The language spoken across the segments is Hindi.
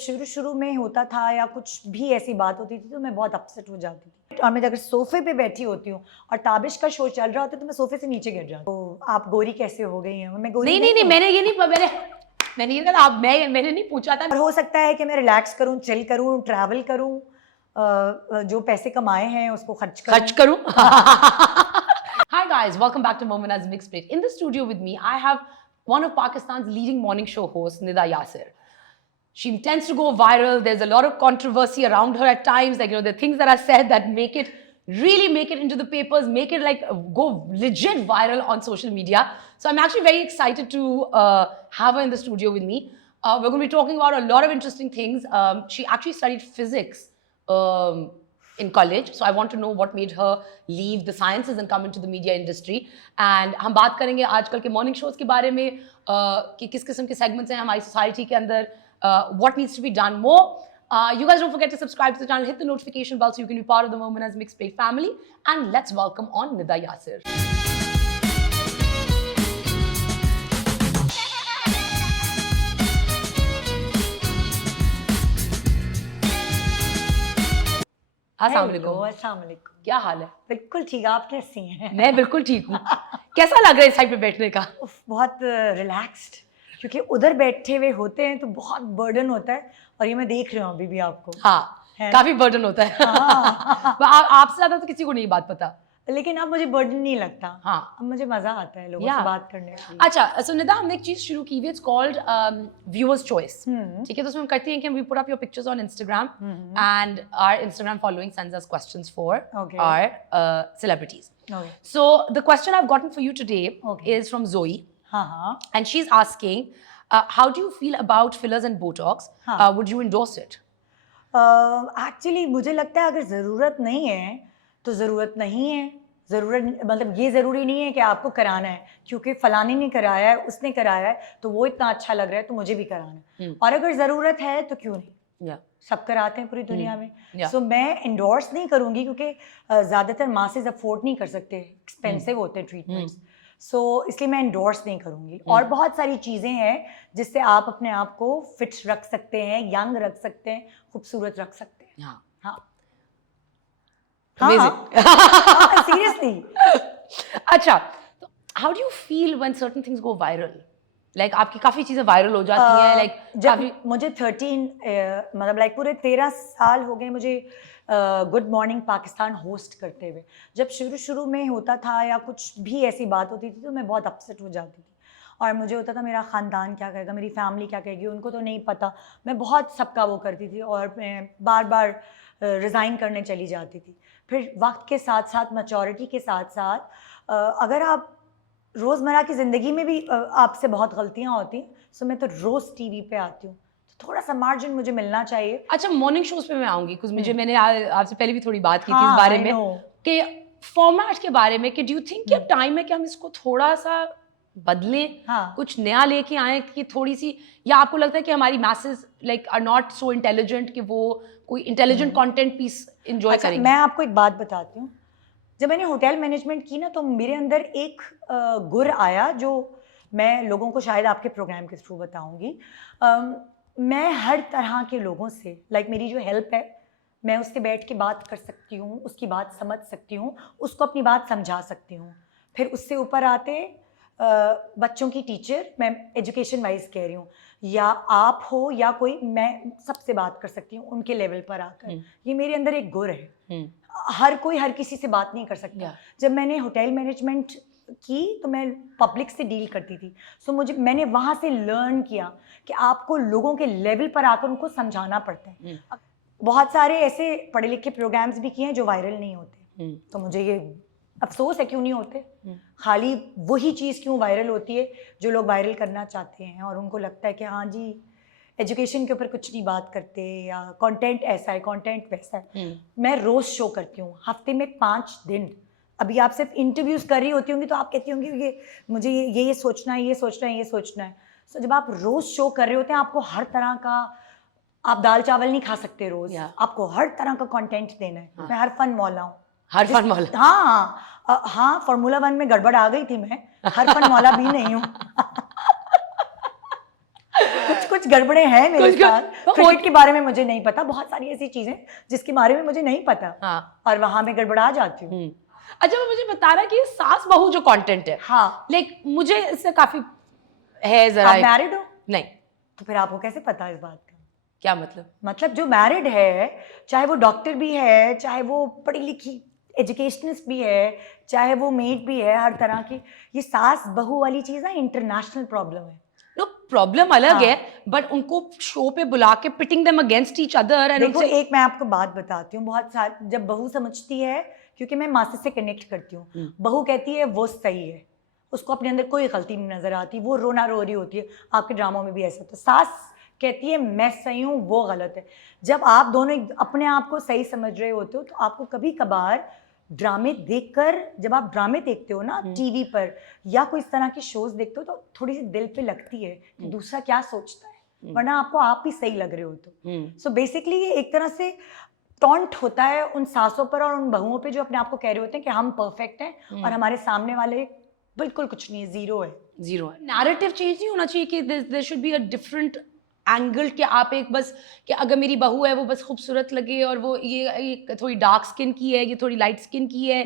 शुरू शुरू में होता था या कुछ भी ऐसी बात होती थी तो मैं बहुत अपसेट हो जाती थी। और मैं अगर सोफे पे बैठी होती हूँ और ताबिश का शो चल रहा होता है तो मैं सोफे से नीचे गिर जाती हूँ। तो आप गोरी कैसे हो गई हैं? मैं गोरी नहीं, मैंने ये कहा, मैंने नहीं पूछा था। और हो सकता है कि मैं रिलैक्स करूँ, चिल करूँ, ट्रैवल करूँ, जो पैसे कमाए हैं उसको खर्च करूँ। Hi guys, welcome back to Momina's Mixed Plate. In the studio with me, I have one of Pakistan's leading morning show hosts, Nida Yasir. She tends to go viral. There's a lot of controversy around her at times. Like, the things that are said that really make it into the papers, make it like go legit viral on social media. So I'm actually very excited to have her in the studio with me. We're going to be talking about a lot of interesting things. She actually studied physics in college. So I want to know what made her leave the sciences and come into the media industry. And हम बात करेंगे आजकल के मॉर्निंग शोज के बारे में कि किस किस्म के सेगमेंट्स हैं हमारी सोसाइटी के अंदर, what needs to be done more. You guys don't forget to subscribe to the channel, hit the notification bell so you can be part of the Momina's Mixed Plate family. And let's welcome on Nida Yasir. अस्सलाम वालेकुम। क्या हाल है? बिल्कुल ठीक। आप कैसी हैं? मैं बिल्कुल ठीक हूँ। कैसा लग रहा है इस साइड पे बैठने का? बहुत रिलैक्स्ड, क्योंकि उधर बैठे हुए होते हैं तो बहुत बर्डन होता है और ये मैं देख रही हूँ अभी भी आपको। हाँ, काफी बर्डन होता है। हाँ। आपसे ज्यादा तो किसी को नहीं बात पता, लेकिन अब मुझे बर्डन नहीं लगता। हाँ, अब मुझे मजा आता है लोगों से बात करने में। अच्छा, सो निदा, हमने एक चीज शुरू की हुई है, इट्स कॉल्ड व्यूअर्स चॉइस। ठीक है, तो उसमें हम करते हैं कि we put up your pictures on Instagram and our Instagram following sends us questions for our celebrities. So the question I have gotten for you today is from Joey, and she's asking, how do you feel about fillers and Botox? Would you endorse it? Actually मुझे लगता है अगर ज़रूरत नहीं है तो ज़रूरत नहीं है। ज़रूरत मतलब ये ज़रूरी नहीं है कि आपको कराना है क्योंकि फलाने ने कराया है, उसने कराया है तो वो इतना अच्छा लग रहा है तो मुझे भी कराना है। और अगर ज़रूरत है तो क्यों नहीं, सब कराते हैं पूरी दुनिया में। सो मैं इंडोर्स नहीं करूँगी क्योंकि ज़्यादातर मासेस अफोर्ड नहीं कर सकते, एक्सपेंसिव होते हैं ट्रीटमेंट्स। सो इसलिए मैं इंडोर्स नहीं करूँगी। और बहुत सारी चीज़ें हैं जिससे आप अपने आप को फिट रख सकते हैं, यंग रख सकते हैं, खूबसूरत रख सकते हैं। हाँ, सीरियसली। अच्छा, तो how do you feel when certain things go viral? Like आपकी काफी चीजें वायरल हो जाती हैं। लाइक जब मुझे 13 मतलब लाइक पूरे 13 साल हो गए मुझे गुड मॉर्निंग पाकिस्तान होस्ट करते हुए। जब शुरू शुरू में होता था या कुछ भी ऐसी बात होती थी तो मैं बहुत अपसेट हो जाती थी और मुझे होता था मेरा ख़ानदान क्या कहेगा, मेरी फैमिली क्या कहेगी, उनको तो नहीं पता। मैं बहुत सबका वो करती थी और मैं बार बार रिज़ाइन करने चली जाती थी। फिर वक्त के साथ साथ, मैच्योरिटी के साथ साथ, अगर आप रोज़मर्रा की ज़िंदगी में भी आपसे बहुत गलतियाँ होती हैं, सो मैं तो रोज़ टीवी पे आती हूँ, तो थोड़ा सा मार्जिन मुझे मिलना चाहिए। अच्छा, मॉर्निंग शोज पे मैं आऊँगी कुछ मैंने आपसे पहले भी थोड़ी बात की थी इस बारे में कि फॉर्मेट के बारे में कि डू यू थिंक कि अब टाइम है कि हम इसको थोड़ा सा बदलें, कुछ नया लेके आए कि थोड़ी सी, या आपको लगता है कि हमारी message like are not so intelligent कि वो कोई इंटेलिजेंट कंटेंट पीस एंजॉय करेंगे? मैं आपको एक बात बताती हूँ। जब मैंने होटल मैनेजमेंट की ना तो मेरे अंदर एक गुर आया जो मैं लोगों को शायद आपके प्रोग्राम के थ्रू बताऊंगी। मैं हर तरह के लोगों से मेरी जो हेल्प है मैं उससे बैठ के बात कर सकती हूँ, उसकी बात समझ सकती हूँ, उसको अपनी बात समझा सकती हूँ। फिर उससे ऊपर आते बच्चों की टीचर, मैं एजुकेशन वाइज कह रही हूँ, या आप हो या कोई, मैं सबसे बात कर सकती हूँ उनके लेवल पर आकर। ये मेरे अंदर एक गुर है। हर कोई हर किसी से बात नहीं कर सकता। जब मैंने होटल मैनेजमेंट की तो मैं पब्लिक से डील करती थी, सो मैंने वहाँ से लर्न किया कि आपको लोगों के लेवल पर आकर उनको समझाना पड़ता है। बहुत सारे ऐसे पढ़े लिखे प्रोग्राम्स भी किए हैं जो वायरल नहीं होते, तो मुझे ये अफसोस है क्यों नहीं होते। खाली वही चीज़ क्यों वायरल होती है जो लोग वायरल करना चाहते हैं और उनको लगता है कि हाँ जी एजुकेशन के ऊपर कुछ नहीं बात करते या कंटेंट ऐसा है, कंटेंट वैसा है। मैं रोज़ शो करती हूँ, हफ्ते में 5 दिन। अभी आप सिर्फ इंटरव्यूज़ कर रही होती होंगी तो आप कहती होंगी ये मुझे ये सोचना है, ये सोचना है, ये सोचना है। सो जब आप रोज़ शो कर रहे होते हैं, आपको हर तरह का, आप दाल चावल नहीं खा सकते रोज़, आपको हर तरह का कंटेंट देना है। मैं हर फन मौला हूँ, हर फन मौला। हाँ, फार्मूला 1 में गड़बड़ आ गई थी, मैं हर फन मौला भी नहीं हूँ। कुछ कुछ गड़बड़े हैं मेरे कुछ गड़- साथ। तो क्रिकेट के बारे में मुझे नहीं पता, बहुत सारी ऐसी चीजें जिसके बारे में मुझे नहीं पता, हाँ और वहां मैं गड़बड़ा जाती हूँ। अच्छा, वो मुझे बता रहा है कि ये सास बहू जो कंटेंट है, हाँ, लाइक मुझे इससे काफी है जरा। आप मैरिड हो? नहीं, तो फिर आपको कैसे पता इस बात का? क्या मतलब? मतलब जो मैरिड है, चाहे वो डॉक्टर भी है, चाहे वो पढ़ी लिखी एजुकेशनिस्ट भी है, चाहे वो मेड भी है, हर तरह की, ये सास बहू वाली चीज ना इंटरनेशनल प्रॉब्लम है। नो, प्रॉब्लम अलग हाँ। है, बट उनको शो पे बुला के pitting them against each other and देखो, एक मैं आपको बात बताती हूँ, बहुत सारी जब बहू समझती है, क्योंकि मैं मासी से कनेक्ट करती हूँ, बहू कहती है वो सही है, उसको अपने अंदर कोई गलती नहीं नजर आती, वो रोना रो रही होती है, आपके ड्रामों में भी ऐसा। तो सास कहती है मैं सही हूँ, वो गलत है। जब आप दोनों अपने आप को सही समझ रहे होते हो, तो आपको कभी कभार ड्रामे देखकर, जब आप ड्रामे देखते हो ना टीवी पर या कोई इस तरह के शोज देखते हो, तो थोड़ी सी दिल पे लगती है कि दूसरा क्या सोचता है, वरना आपको आप ही सही लग रहे हो। तो सो बेसिकली ये एक तरह से टॉन्ट होता है उन सासों पर और उन बहुओं पे जो अपने आप को कह रहे होते हैं कि हम परफेक्ट हैं और हमारे सामने वाले बिल्कुल कुछ नहीं है, जीरो है। जीरो है। नैरेटिव चेंज नहीं होना चाहिए कि there should be a different angle, कि आप एक बस कि अगर मेरी बहू है वो बस खूबसूरत लगे और वो ये थोड़ी डार्क स्किन की है, ये थोड़ी लाइट स्किन की है,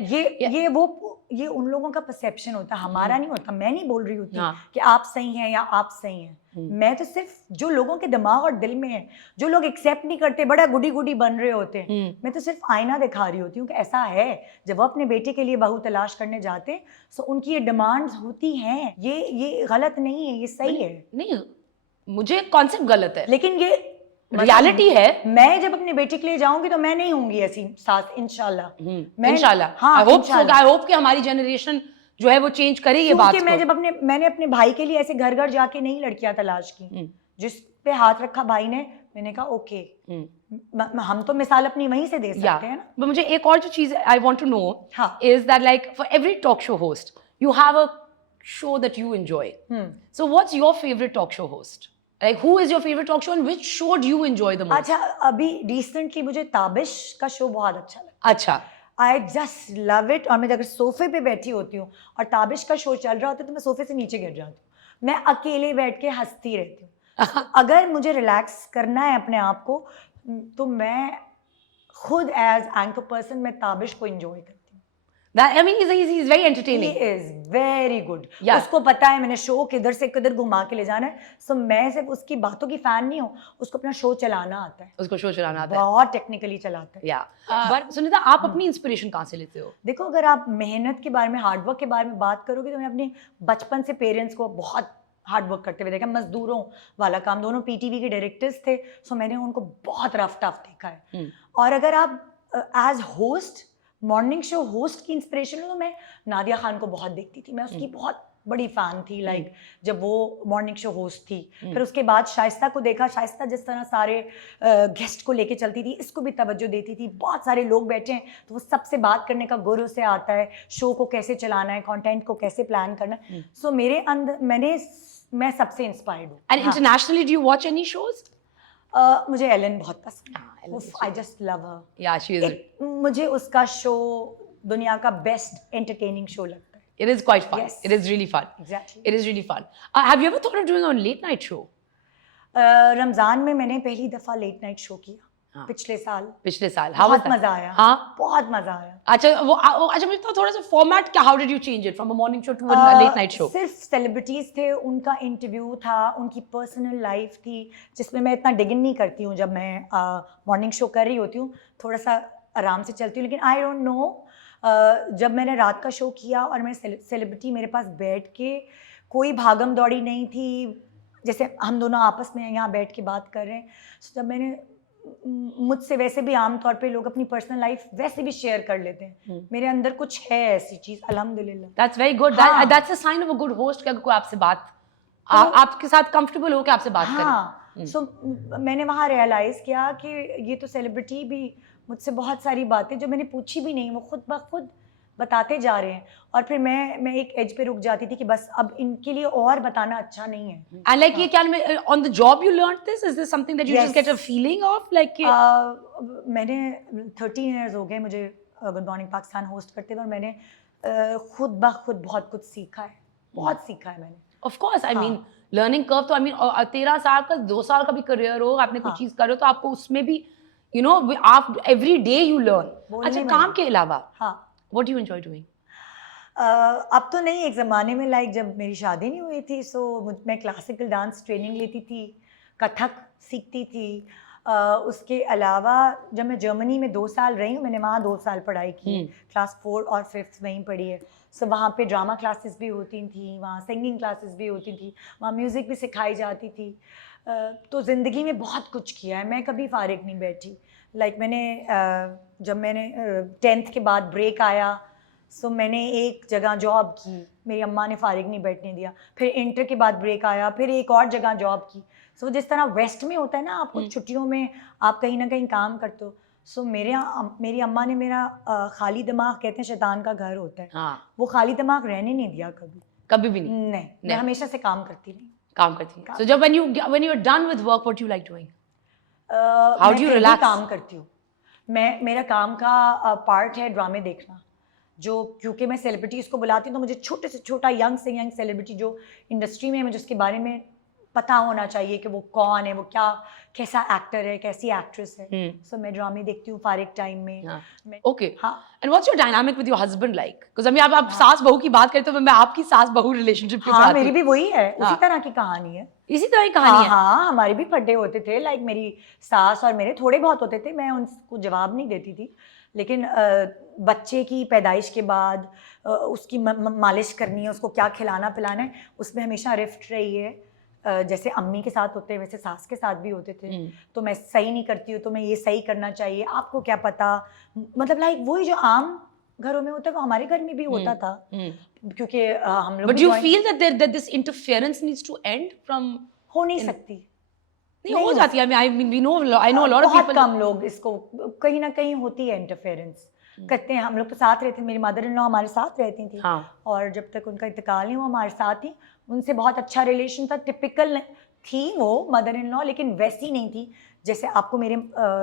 ये उन लोगों का परसेप्शन होता है, हमारा नहीं होता। मैं नहीं बोल रही होती हाँ। कि आप सही हैं या आप सही हैं, मैं तो सिर्फ जो लोगों के दिमाग और दिल में है, जो लोग एक्सेप्ट नहीं करते, बड़ा गुडी गुडी बन रहे होते हैं, मैं तो सिर्फ आईना दिखा रही होती हूँ कि ऐसा है। जब वो अपने बेटे के लिए बहू तलाश करने जाते हैं, तो उनकी ये डिमांड्स होती हैं, ये गलत नहीं है, ये सही है। नहीं, मुझे कॉन्सेप्ट गलत है, लेकिन ये रियलिटी है। मैं जब अपने बेटे के लिए जाऊंगी तो मैं नहीं होंगी ऐसी सास, इंशाल्लाह। मैं इंशाल्लाह, हाँ, आई होप सो, इंशाल्लाह। आई होप कि हमारी जनरेशन जो है वो चेंज करे ये बात क्योंकि मैं को। जब मैंने अपने भाई के लिए ऐसे घर घर जाके नहीं लड़कियां तलाश की, जिस पे हाथ रखा भाई ने, मैंने कहा ओके, हम तो मिसाल अपनी वहीं से दे सकते हैं ना। but मुझे एक और जो चीज आई वांट टू नो हाँ। Is that like for every talk show host you have a show that you enjoy, so what's your favourite talk show host? Like, who is your favorite talk show and which show do you enjoy the most? अच्छा, अभी रिसेंटली मुझे ताबिश का शो बहुत अच्छा लगा। अच्छा, आई जस्ट लव इट। और मैं अगर सोफे पे बैठी होती हूँ और ताबिश का शो चल रहा होता है तो मैं सोफे से नीचे गिर जाती हूँ, मैं अकेले बैठ के हंसती रहती हूँ। अगर मुझे रिलैक्स करना है अपने आप को, तो मैं खुद एज एंकर पर्सन मैं ताबिश को एंजॉय करती हूँ। that I mean he's very entertaining. He is very good. Yeah. उसको पता है मैंने शो किधर से किधर घुमा के ले जाना है, सो मैं सिर्फ उसकी बातों की फैन नहीं हूँ, उसको अपना शो चलाना आता है, उसको शो चलाना आता है, बहुत टेक्निकली चलाता है। बट सुनीता, आप अपनी इंस्पिरेशन कहाँ से लेते हो? देखो, अगर आप मेहनत के बारे में, हार्डवर्क के बारे में बात करोगे, तो मैं अपने बचपन से पेरेंट्स को बहुत हार्डवर्क करते हुए देखा। मजदूरों वाला काम, दोनों पीटीवी के डायरेक्टर्स थे, सो मैंने उनको बहुत रफ टफ देखा है। और अगर आप as host, morning show host की इंस्पिरेशन हो, तो मैं नादिया खान को बहुत देखती थी, मैं उसकी बहुत बड़ी फैन थी। लाइक जब वो मॉर्निंग शो होस्ट थी, फिर उसके बाद शाइस्ता को देखा, शाइस्ता जिस तरह सारे गेस्ट को लेके चलती थी, इसको भी तवज्जो देती थी। बहुत सारे लोग बैठे हैं तो वो सबसे बात करने का गुर उसे आता है, शो को कैसे चलाना है, कंटेंट को कैसे प्लान करना है। सो मेरे अंदर मैं सबसे इंस्पायर्ड हूँ। And internationally, do you watch any shows? मुझे एलन बहुत पसंद है, I just love her. Yeah, she is. मुझे उसका शो दुनिया का बेस्ट एंटरटेनिंग शो लगता है। It is quite fun. Yes. It is really fun. Exactly. It is really fun. Have you ever thought of doing a late night show? Ramzan में मैंने पहली दफा लेट नाइट शो किया, पिछले साल। पिछले साल। How was बहुत that? मजा आया। हाँ? बहुत मजा आया। अच्छा, अच्छा मुझे थोड़ा सा फॉर्मेट क्या, how did you change it from a morning show to a late night show? सिर्फ सेलिब्रिटीज थे, उनका इंटरव्यू था, उनकी पर्सनल लाइफ थी, जिसमें मैं इतना डिग इन नहीं करती हूँ। जब मैं मॉर्निंग शो कर रही होती हूँ, थोड़ा सा आराम से चलती हूँ। लेकिन आई डोंट नो, जब मैंने रात का शो किया और मैं सेलिब्रिटी मेरे पास बैठ के, कोई भागम दौड़ी नहीं थी, जैसे हम दोनों आपस में यहाँ बैठ के बात कर रहे हैं। तो जब मैंने, मुझसे वैसे भी आमतौर पे लोग अपनी पर्सनल लाइफ वैसे भी शेयर कर लेते हैं, मेरे अंदर कुछ है ऐसी चीज, अल्हम्दुलिल्लाह। That's very good. हाँ. That's a sign of a good host कि अगर कोई आपसे बात, आपके साथ कंफर्टेबल हो कि आपसे बात करे। हाँ, सो मैंने वहाँ रियलाइज किया कि ये तो सेलिब्रिटी भी मुझसे बहुत सारी बातें जो मैंने पूछी भी नहीं, वो खुद ब खुद बताते जा रहे हैं। और फिर मैं एक एज पे रुक जाती थी कि बस अब इनके लिए और बताना अच्छा नहीं है। And like ये क्या on the job you learned this? Is this something that you just get a feeling of? Like मैंने 13 years हो गए मुझे गुड मॉर्निंग पाकिस्तान होस्ट करते हुए, और मैंने खुद ब खुद बहुत कुछ सीखा है, बहुत सीखा है मैंने। of course, I mean learning curve तो आई मीन 13 साल का 2 साल का भी करियर हो, आपने कोई हाँ। चीज कर रहे हो तो आपको उसमें भी यू नो आप एवरी डे यू लर्न. बोलने अच्छा, में काम नहीं। के अलावा हाँ। What do you enjoy doing? अब तो नहीं, एक ज़माने में लाइक जब मेरी शादी नहीं हुई थी सो मैं क्लासिकल डांस ट्रेनिंग लेती थी, कथक सीखती थी। उसके अलावा जब मैं जर्मनी में 2 साल रही हूँ, मैंने वहाँ 2 साल पढ़ाई की, क्लास 4 और 5th वहीं पढ़ी है। सो वहाँ पे ड्रामा क्लासेस भी होती थी, वहाँ सिंगिंग क्लासेस भी होती थी, वहाँ म्यूज़िक भी सिखाई जाती थी। तो ज़िंदगी में बहुत कुछ किया है, मैं कभी फारिग नहीं बैठी। लाइक मैंने जब मैंने 10th के बाद ब्रेक आया सो मैंने एक जगह जॉब की, मेरी अम्मा ने फारिग नहीं बैठने दिया। फिर इंटर के बाद ब्रेक आया, फिर एक और जगह जॉब की। सो जिस तरह वेस्ट में होता है ना, आपको छुट्टियों में आप कहीं ना कहीं काम करते हो। सो मेरी अम्मा ने मेरा खाली दिमाग, कहते हैं शैतान का घर होता है, हाँ, वो खाली दिमाग रहने नहीं दिया कभी। कभी भी नहीं. नहीं, मैं नहीं. हमेशा से काम करती रही। काम करती हैं. So जब when you're done with work, what do you like doing? How do you मैं relax? काम करती हूँ। मेरा काम का पार्ट है ड्रामे देखना, जो क्योंकि मैं सेलिब्रिटीज़ को बुलाती हूँ तो मुझे छोटे से छोटा यंग से यंग सेलिब्रिटी जो इंडस्ट्री में है, मुझे उसके बारे में पता होना चाहिए कि वो कौन है, वो कैसा एक्टर है, कैसी एक्ट्रेस है। सो मैं ड्रामे देखती हूँ फारिग टाइम में। Okay. हाँ। And what's your dynamic with your husband like? Because I mean, आप सास बहू की बात करते हो, मैं आपकी सास बहू रिलेशनशिप के ऊपर हाँ, आती मेरी हूँ. भी वही है, उसी हाँ. तरह की कहानी है। इसी तरह की कहानी है. हाँ, हमारे भी फड्डे होते थे, लाइक मेरी सास और मेरे थोड़े बहुत होते थे, मैं उनको जवाब नहीं देती थी। लेकिन बच्चे की पैदाइश के बाद उसकी मालिश करनी है, उसको क्या खिलाना पिलाना है, उसमें हमेशा रिफ्ट रही है। जैसे अम्मी के साथ होते हैं वैसे सास के साथ भी होते थे। तो मैं सही नहीं करती हूँ तो मैं ये सही करना चाहिए, आपको क्या पता, मतलब लाइक वही जो आम घरों में होता है वो हमारे घर में भी होता था, क्योंकि हम लोग But do you feel that this interference needs to end from? हो नहीं सकती। नहीं हो जाती है. I mean, I know a lot of बहुत people. कम लोग इसको, कहीं ना कहीं होती है इंटरफेरेंस करते हैं। हम लोग तो साथ रहते थे, मेरी मदर इन लॉ हमारे साथ रहती थी। हाँ. और जब तक उनका इंतकाल नहीं हुआ हमारे साथ ही, उनसे बहुत अच्छा रिलेशन था। टिपिकल थी वो मदर इन लॉ, लेकिन वैसी नहीं थी जैसे आपको मेरे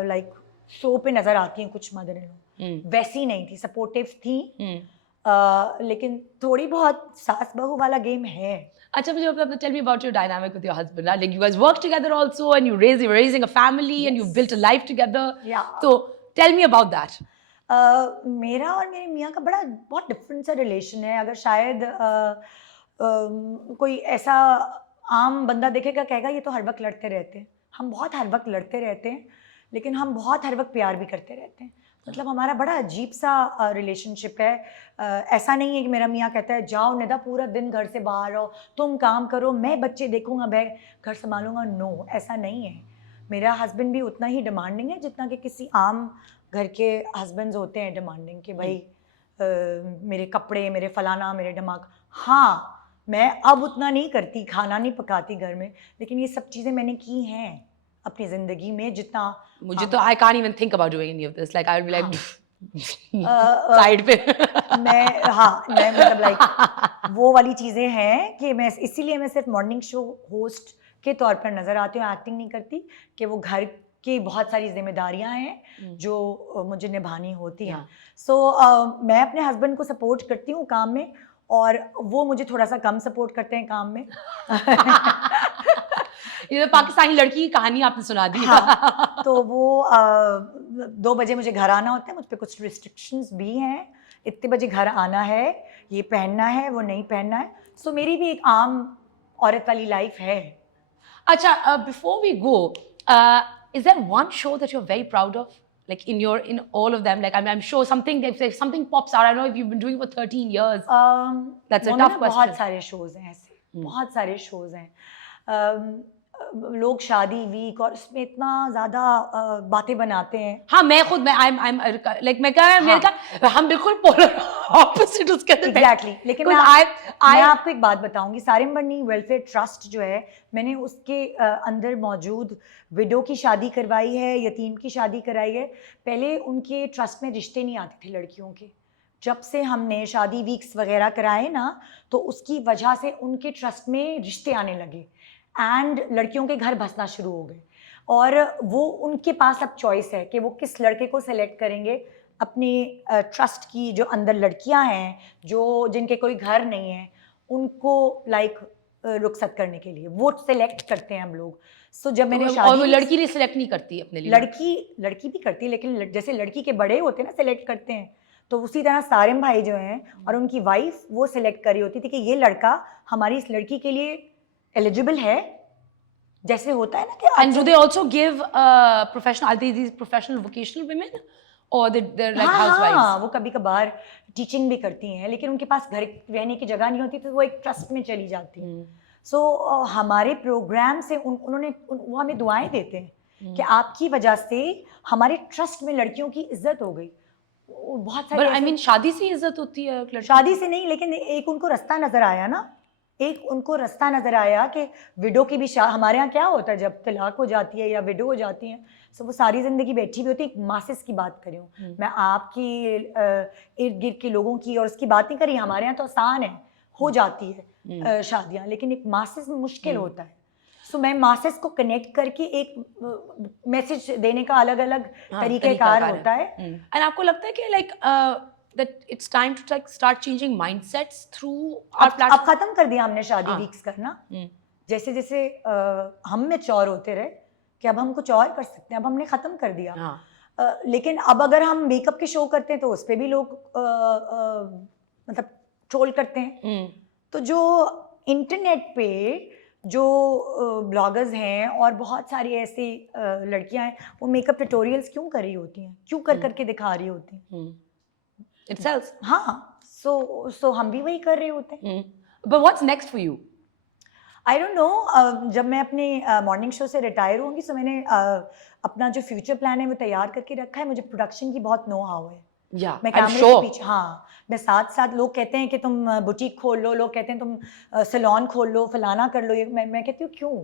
लाइक शो पे नजर आती हैं कुछ मदर इन लॉ, वैसी नहीं थी, सपोर्टिव थी। लेकिन थोड़ी बहुत सास बहू वाला गेम है। अच्छा, मुझे आप tell me about your dynamic with your husband. Right? Like you guys work together also, and you're raising a family, and you've built a life together. Yeah. So tell me about that. मेरा और मेरे मियाँ का बहुत डिफरेंट सा रिलेशन है। अगर शायद कोई ऐसा आम बंदा देखेगा कहेगा ये तो हर वक्त लड़ते रहते हैं। हम बहुत हर वक्त लड़ते रहते हैं, लेकिन हम बहुत हर वक्त प्यार भी करते रहते हैं। मतलब हमारा बड़ा अजीब सा रिलेशनशिप है। ऐसा नहीं है कि मेरा मियाँ कहता है जाओ निदा पूरा दिन घर से बाहर रहो, तुम काम करो, मैं बच्चे देखूंगा, मैं घर संभालूंगा। नो, ऐसा नहीं है। मेरा हस्बैंड भी उतना ही डिमांडिंग है जितना कि किसी आम घर के हस्बैंड्स होते हैं डिमांडिंग, कि भाई मेरे कपड़े, मेरे फलाना, मेरे दिमाग। हाँ, मैं अब उतना नहीं करती, खाना नहीं पकाती घर में, लेकिन ये सब चीज़ें मैंने की हैं अपनी ज़िंदगी में जितना मुझे तो I can't even think about doing any of this. Like I will be like side पे मैं मतलब लाइक वो वाली चीज़ें हैं कि मैं इसीलिए मैं सिर्फ मॉर्निंग शो होस्ट के तौर पर नज़र आती हूँ, एक्टिंग नहीं करती, कि वो घर की बहुत सारी जिम्मेदारियां हैं जो मुझे निभानी होती हैं। सो मैं अपने हस्बैंड को सपोर्ट करती हूँ काम में, और वो मुझे थोड़ा सा कम सपोर्ट करते हैं काम में। ये तो पाकिस्तानी लड़की की कहानी आपने सुना दी। हाँ, तो वो 2 बजे मुझे घर आना होता है, मुझ पे कुछ रिस्ट्रिक्शंस भी हैं, इतने बजे घर आना है, ये पहनना है, वो नहीं पहनना है। सो मेरी भी एक आम औरत वाली लाइफ है। अच्छा, before we go, is there one show that you're very proud of? Like in all of them, like I'm sure if something pops out. I know if you've been doing it for 13 years. That's a tough question. बहुत सारे शोज हैं ऐसे, बहुत सारे शोज हैं। लोग शादी वीक और इसमें इतना ज्यादा बातें बनाते हैं। हाँ, मैं खुद I'm like मैं कह रहा हूँ हम बिल्कुल पोलर ऑपोजिट उसके अंदर। एग्जैक्टली। लेकिन मैं आपको एक बात बताऊंगी, सारिमबनी वेलफेयर ट्रस्ट जो है, मैंने उसके अंदर मौजूद विडो की शादी करवाई है, यतीम की शादी कराई है। पहले उनके ट्रस्ट में रिश्ते नहीं आते थे लड़कियों के। जब से हमने शादी वीक्स वगैरह कराए ना, तो उसकी वजह से उनके ट्रस्ट में रिश्ते आने लगे एंड लड़कियों के घर बसना शुरू हो गए। और वो उनके पास अब चॉइस है कि वो किस लड़के को सेलेक्ट करेंगे। अपने ट्रस्ट की जो अंदर लड़कियां हैं, जो जिनके कोई घर नहीं है, उनको लाइक रुखसत करने के लिए, वो सेलेक्ट करते हैं हम लोग। सो जब मैंने और वो शादी, लड़की ने सिलेक्ट नहीं करती अपने लिए? लड़की भी करती है, लेकिन जैसे लड़की के बड़े होते हैं ना सेलेक्ट करते हैं, तो उसी तरह सारिम भाई जो हैं और उनकी वाइफ वो सिलेक्ट करी होती थी कि ये लड़का हमारी इस लड़की के लिए एलिजिबल है, जैसे होता है ना कि And do they also give professional, are these professional vocational women or they're like housewives? हाँ, वो कभी कभार टीचिंग भी करती हैं, लेकिन उनके पास घर रहने की जगह नहीं होती, तो वो एक ट्रस्ट में चली जाती हैं। सो हमारे प्रोग्राम से वो हमें दुआएं देते हैं कि आपकी वजह से हमारे ट्रस्ट में लड़कियों की इज्जत हो गई। बहुत सारी But I mean, शादी से इज्जत होती है एक लड़की? शादी से नहीं, लेकिन एक उनको रास्ता नजर आया ना, एक उनको रास्ता नजर आया कि विडो की भी हमारे यहाँ क्या होता है जब तलाक हो जाती है या विडो हो जाती है, सो वो सारी जिंदगी बैठी हुई होती है। एक मासेस की बात करी हूँ मैं, आपकी इर्द गिर्द के लोगों की और उसकी बात नहीं करी। हमारे यहाँ तो आसान है, हो जाती है शादियाँ, लेकिन एक मासेस में मुश्किल होता है। सो मैं मासेस को कनेक्ट करके एक मैसेज देने का अलग अलग तरीक़ेकार होता है। एंड आपको लगता है कि like that it's time to like start changing mindsets through our platform? अब खत्म कर दिया हमने शादी वीक्स करना। जैसे जैसे हम मैच्योर होते रहे कि अब हम कुछ और कर सकते हैं, अब हमने खत्म कर दिया। लेकिन अब अगर हम मेकअप के शो करते हैं तो उस पर भी लोग मतलब ट्रोल करते हैं। तो जो इंटरनेट पे जो ब्लॉगर्स हैं और बहुत सारी ऐसी लड़कियां हैं, वो मेकअप ट्यूटोरियल्स क्यों कर रही होती हैं, क्यों कर करके दिखा रही होती हैं? It sells. हाँ, so हम भी वही कर रहे होते हैं। But what's next for you? I don't know, जब मैं अपने मॉर्निंग शो से रिटायर होंगी, तो मैंने अपना जो फ्यूचर प्लान है वो तैयार करके रखा है। मुझे प्रोडक्शन की बहुत नो हाउ है। Yeah, मैं I'm कैमरे sure. के पीछे, हाँ, मैं साथ साथ, लोग कहते हैं कि तुम बुटीक खोल लो, लोग कहते हैं तुम सैलून खोल लो, फलाना कर लो, ये मैं कहती हूँ क्यों?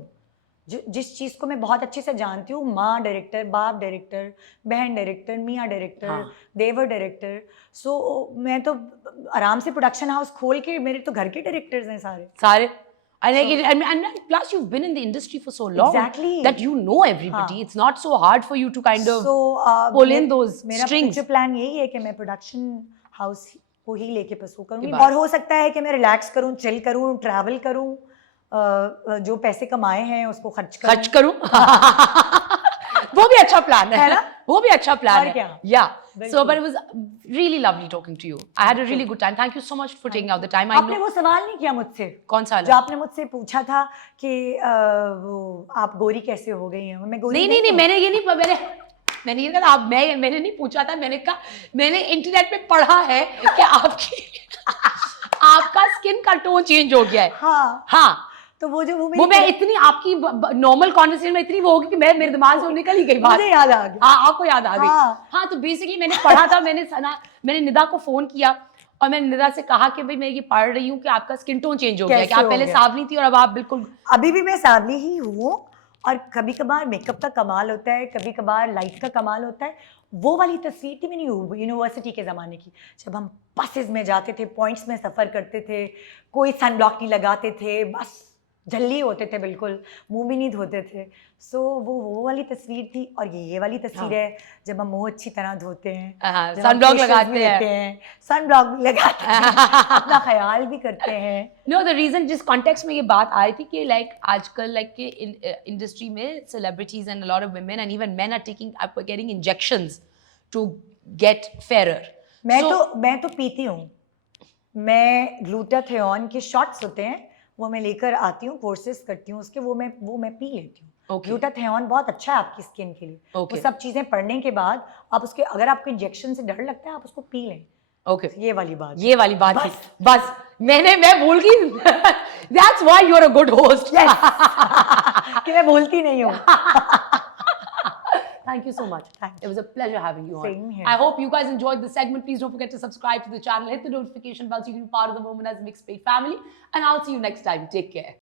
जिस चीज़ को मैं बहुत अच्छे से जानती हूँ, माँ डायरेक्टर, बाप डायरेक्टर, बहन डायरेक्टर, मियाँ डायरेक्टर, देवर डायरेक्टर, सो मैं तो आराम से प्रोडक्शन हाउस खोल के, मेरे तो घर के डायरेक्टर्स हैं सारे। And plus you've been in the industry for so long Exactly. that you know everybody. It's not so hard for you to kind of pull in those मेरा strings. फ्यूचर प्लान यही है कि मैं प्रोडक्शन हाउस को ही लेके परसू करूँगी, और हो सकता है कि मैं रिलैक्स करूँ, चिल करूँ, ट्रैवल करूँ, जो पैसे कमाए हैं उसको खर्च करूँ। वो भी अच्छा प्लान है ना, वो भी अच्छा प्लान है। क्या? Yeah. So, but it was really lovely talking to you. I had a really good time. Thank you so much for taking out the time. I आपने वो सवाल नहीं किया मुझसे, कौन सा? जो आपने मुझसे पूछा था कि वो आप गोरी कैसे हो गई हैं? मैं गोरी नहीं, मैंने ये नहीं, मैंने ये कहा, मैंने नहीं पूछा था, मैंने कहा मैंने इंटरनेट पे पढ़ा है कि आपका स्किन का टोन चेंज हो गया है। हाँ, तो वो मैं इतनी आपकी नॉर्मल कॉन्वर्सेशन में इतनी वो होगी कि मेरे दिमाग से निकल ही गई बात। मुझे याद आ गई। हाँ, आपको याद आ गई। हाँ, तो बेसिकली मैंने पढ़ा था, मैंने निदा को फोन किया और मैंने निदा से कहा कि भाई मैं ये पढ़ रही हूँ कि आपका स्किन टोन चेंज हो गया, कि आप पहले सांवली थी और अब आप बिल्कुल। अभी भी मैं सांवली ही हूँ, और कभी कभार मेकअप का कमाल होता है, कभी कभार लाइट का कमाल होता है। वो वाली तस्वीर थी मेरी यूनिवर्सिटी के ज़माने की, जब हम बसेस में जाते थे, पॉइंट्स में सफ़र करते थे, कोई सन ब्लॉक नहीं लगाते थे, बस जल्दी होते थे, बिल्कुल मुंह भी नहीं धोते थे। सो वो वाली तस्वीर थी, और ये वाली तस्वीर है जब हम मुंह अच्छी तरह धोते हैं, सन ब्लॉक लगाते हैं, सन ब्लॉक भी लगाते हैं, अपना ख्याल भी करते हैं। नो, द रीजन जिस कॉन्टेक्स्ट में ये बात आई थी कि लाइक आजकल लाइक के इंडस्ट्री में celebrities and a lot of women and even men are getting injections to get fairer. मैं तो पीती हूँ, मैं ग्लूटाथियोन के शॉट्स होते हैं, वो मैं लेकर आती हूँ, कोर्सेज करती हूँ उसके, वो मैं पी लेती हूँ। ग्लूटाथियोन बहुत अच्छा है आपकी स्किन के लिए। वो सब चीजें पढ़ने के बाद आप उसके, अगर आपको इंजेक्शन से डर लगता है, आप उसको पी लें। ओके, ये वाली बात थी। बस मैं भूल गई। That's why you're a good host. कि मैं भूलती नहीं हूँ। Thank you so much. Thanks. It was a pleasure having you on. Same here. I hope you guys enjoyed the segment. Please don't forget to subscribe to the channel, hit the notification bell so you can be part of the Women as Mixed Plate family. And I'll see you next time. Take care.